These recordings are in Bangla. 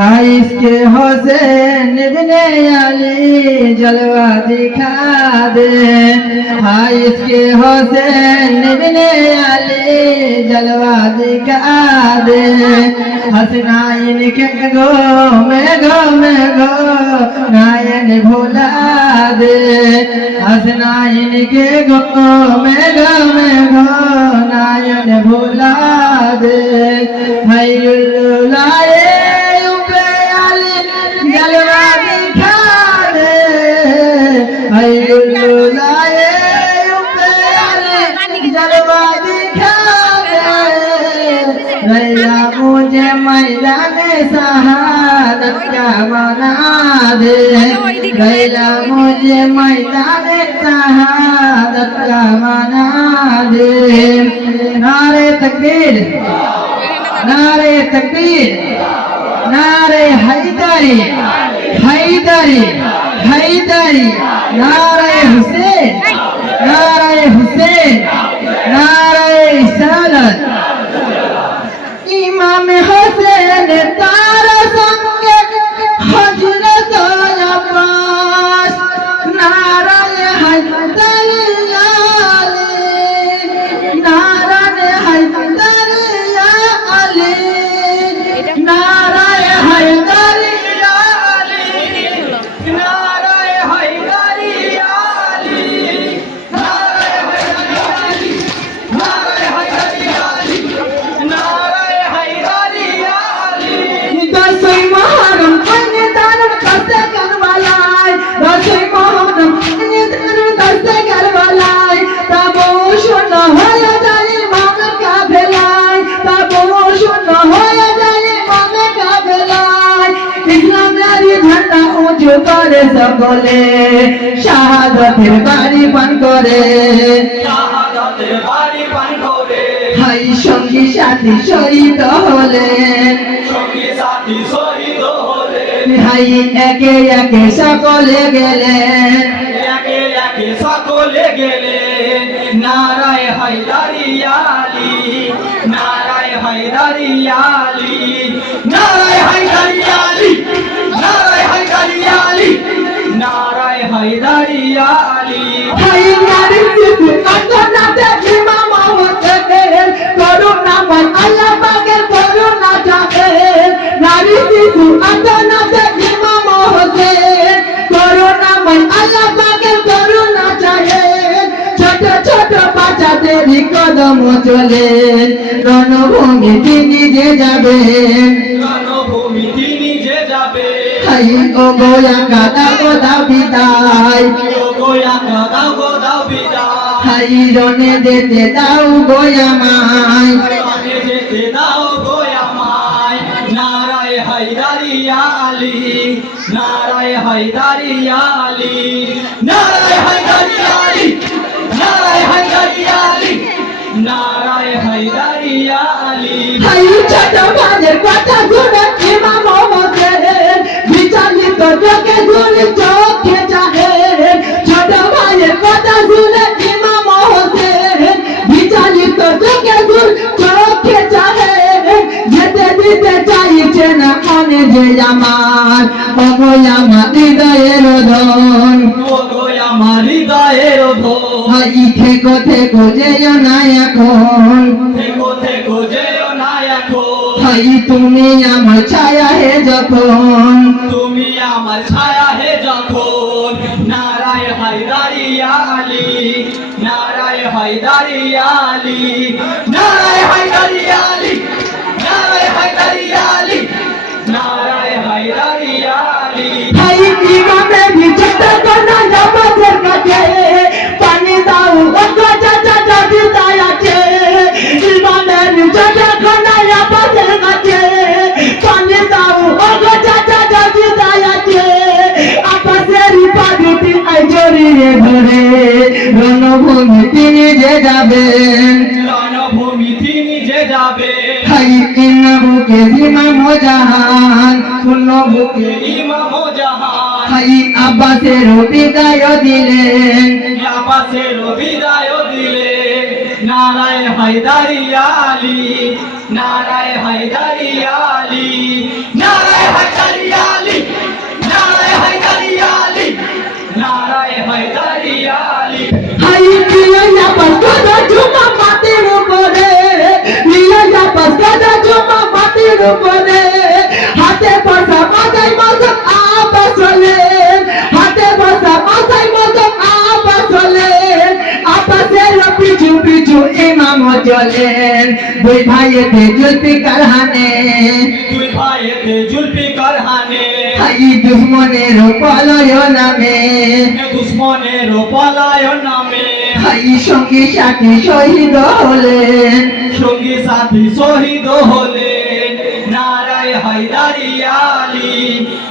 اس کے حسین ابن علی جلوہ دکھا دے اس کے حسین ابن علی جلوہ دکھا دے حسنائن کے گو میں گو میں گو نائن بھولا دے۔ حسنائن کے گو میں گو میں گو نائن بھولا دے۔ دیا میدان شہادت کا بنا مجھے میدان شہادت کا بنا دے نعرے تکبیر نعرے تکبیر نعرے حیدری حیدری حیدری نعرے حسین نعرے حسین نعرے رسالت and সকলে শাহাদতের বাড়ি পান করে। হাই সঙ্গী সাথী শহীদ হাই একে একে সকলে গেলেন একে সকলে গেলেন নারায় হায়দারি আলী নারায় হায়দারি আলী নারায় হায়দারি আলী নারায় নারায় হায়দারি আলী কান্দনাতে ইমাম হোসেন করুণাময় আল্লাহ পাকের করুণা করুণাময় আল্লাহ পাকের করুণা চাহেন ছোট ছোট বাচ্চাদেরই কদম চলেন রণভূমি তিনি যে যাবেন হাই ও গোয়া কাদা গোদা বিদায় গোয়া হাই রনে যেতে দাও গোয়ামায় রণে যেতে দাও গো আমায় নারায় হায়দারি আলী, নারায় হায়দারি আলী, নারায় হায়দারি আলী, নারায় হায়দারি আমার অগয় আমার হৃদয়ের ধন ও গো আমার হৃদয়ের ধন হাই থেকো থেকো যেও না এখন। থেকো থেকো যেও না এখন। হাই তুমি আমার ছায়া হে যখন। তুমি আমার ছায়া হে যখন। নারায় হায়দারি আলী নারায় হায়দারি আলী নারায় হায়দারি আলী নারায় আলী নারায় হাই ইমামে বিচত কোনা নামাজের কাছে। পানি দাও ওগো চাচা যদি দয়াছে ইমামে বিচত কোনা নামাজের কাছে। পানি দাও ওগো চাচা যদি দয়াছে আকাশের পানিটি আই জড়িয়ে ধরে রণভূমি তিনি যে যাবেন। রণভূমি তিনি যে যাবে হাই বুকে ইমাম জাহান শূন্য বুকে ইমাম জাহান। হাই আব্বাসের বিদায় দিলেন। আব্বাসের বিদায় দিলেন। নারায় হায়দারি আলী নারায় হায়দারি আলী নারায় হায়দারি আলী নারায় হায়দারি আলী নারায় হায়দারি আলী। হাই কি আব্বাস তো জুমা হাতে বসা মাথায় আবা হাতে বসা মাথায় মজম আবা চলেন আপাসের পিছু পিছু ইমাম চলেন। দুই ভাইয়েতে জুলফিকার হানে দুই ভাইয়েতে জুলফিকার হানে হাই দুশ্মনের পলয় নামে। দুশ্মনের নামে। হাই সঙ্গী সাথী শহীদ হলেন। সঙ্গী সাথী শহীদ হলে নারায় হায়দারি আলী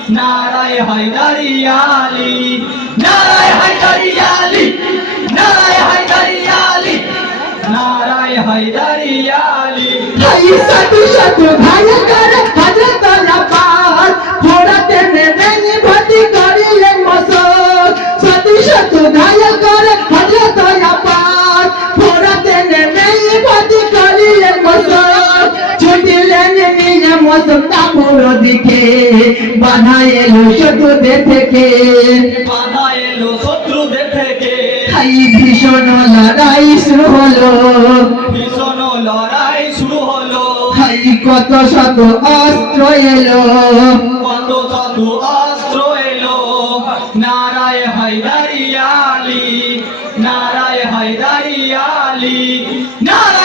নারায় হায়দারি আলী নারায় হায়দারি আলী নারায় হায়দারি আলী নারায় হায়দারি বাধা এলো শত্রুদের থেকে। বাধা এলো শত্রুদের থেকে। ভীষণ লড়াই শুরু হলো। ভীষণ লড়াই শুরু হলো। কত শত অস্ত্র এলো। কত শত অস্ত্র এলো। নারায় হায়দারি আলী নারায় হায়দারি আলী নারায়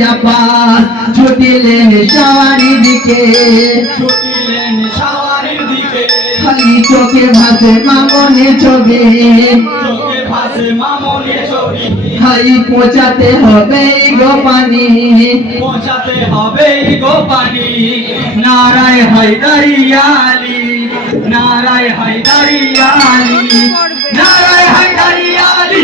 যাপাস ছুটিলেন সওয়ারি দিকে। ছুটিলেন সাওয়ারির দিকে। খালি চোখে ভাসে মামনে ছবি। চোখে ভাসে মামনের ছবি হাই পৌঁছাতে হবে গো পানি পৌঁছাতে হবে গো পানি নারায় হায়দারি আলী নারায় হায়দারি আলী নারায় হায়দারি আলী